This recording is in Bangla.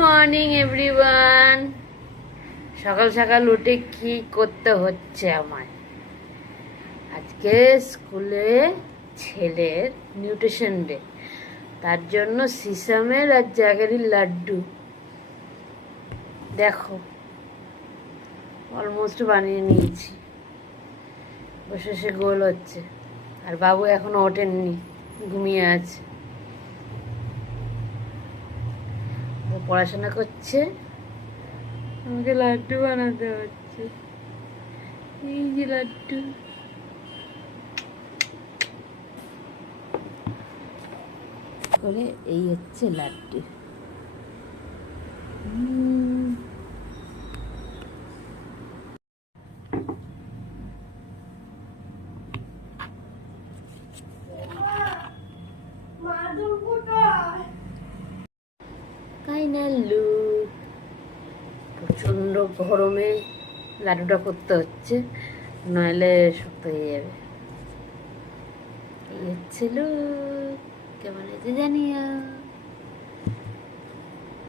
Morning everyone. সকাল সকাল উঠে কি করতে হচ্ছে আমায়, আজকে স্কুলে ছেলের নিউট্রিশন ডে, তার জন্য সিসামের আর জাগেরির লাড্ডু দেখো অলমোস্ট বানিয়ে নিয়েছি। বসে বসে গোল হচ্ছে, আর বাবু এখনো ওঠেননি, ঘুমিয়ে আছে, পড়াশোনা করছে, আমাকে লাড্ডু বানাতে হচ্ছে। এই যে লাড্ডু, করে এই হচ্ছে লাড্ডু। কাইনালু, প্রচণ্ড গরমে লাড্ডুটা করতে হচ্ছে, নইলে শক্ত হয়ে যাবে। এই হচ্ছিল, কেমন হয়েছে জানিও।